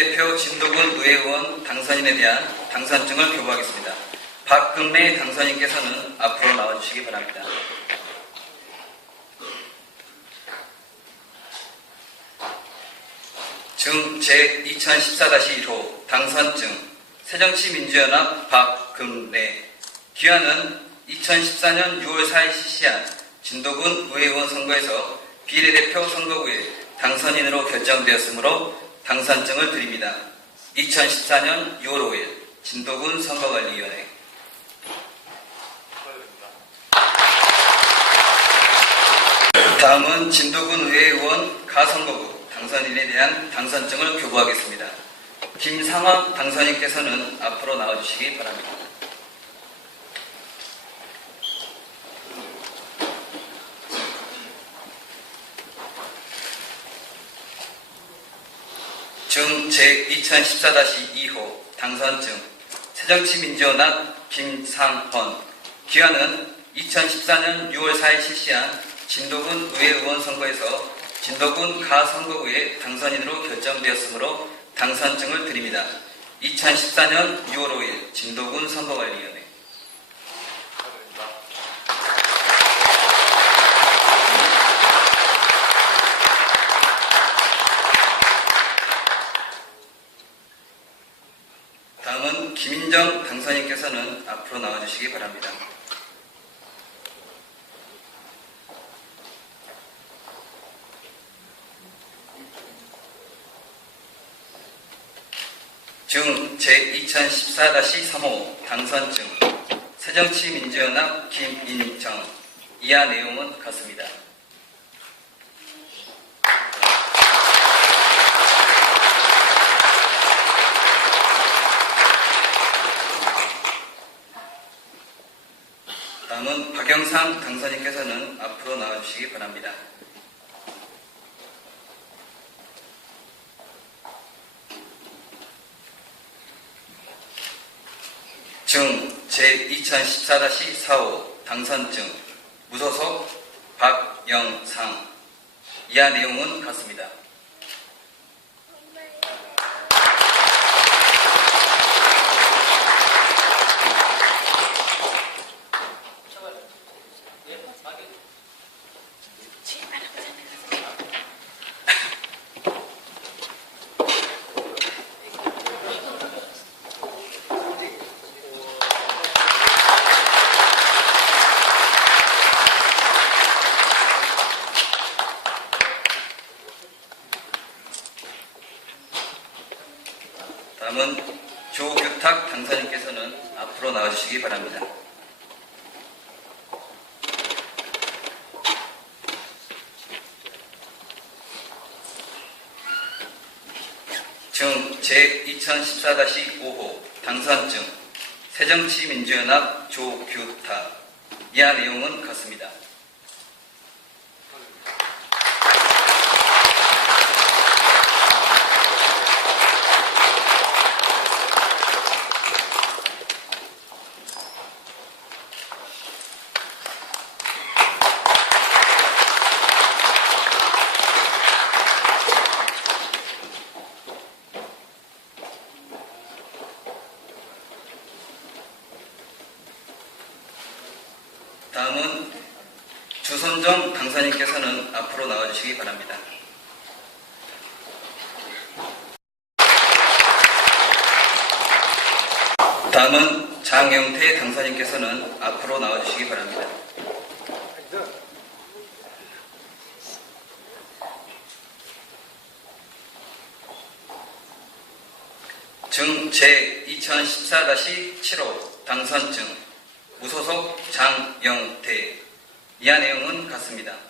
비례대표 진도군 의회의원 당선인에 대한 당선증을 교부하겠습니다. 박금래 당선인께서는 앞으로 나와주시기 바랍니다. 중 제2014-1호 당선증 새정치민주연합 박금래 기한은 2014년 6월 4일 실시한 진도군 의회의원 선거에서 비례대표 선거구에 당선인으로 결정되었으므로 당선증을 드립니다. 2014년 6월 5일 진도군 선거관리위원회 다음은 진도군 의회의원 가선거구 당선인에 대한 당선증을 교부하겠습니다. 김상학 당선인께서는 앞으로 나와주시기 바랍니다. 중 제2014-2호 당선 증 새정치민주연합 김상헌 기한은 2014년 6월 4일 실시한 진도군 의회의원 선거에서 진도군 가선거구의 당선인으로 결정되었으므로 당선증을 드립니다. 2014년 6월 5일 진도군 선거관리위원회 다음은 당선인께서는 앞으로 나와주시기 바랍니다. 중 제2014-3호 당선증 새정치민주연합 김인정 이하 내용은 같습니다. 박영상 당선인께서는 앞으로 나와주시기 바랍니다. 중 제2014-4호 당선증 무소속 박영상 이하 내용은 같습니다. 다음은 조규탁 당선인께서는 앞으로 나와주시기 바랍니다. 중 제2014-5호 당선증 새정치민주연합 조규탁 이하 내용은 같습니다. 다음은 주선정 당선인께서는 앞으로 나와주시기 바랍니다. 다음은 장영태 당선인께서는 앞으로 나와주시기 바랍니다. 중 제2014-7호 당선증 무소속 장영태 이하 내용은 같습니다.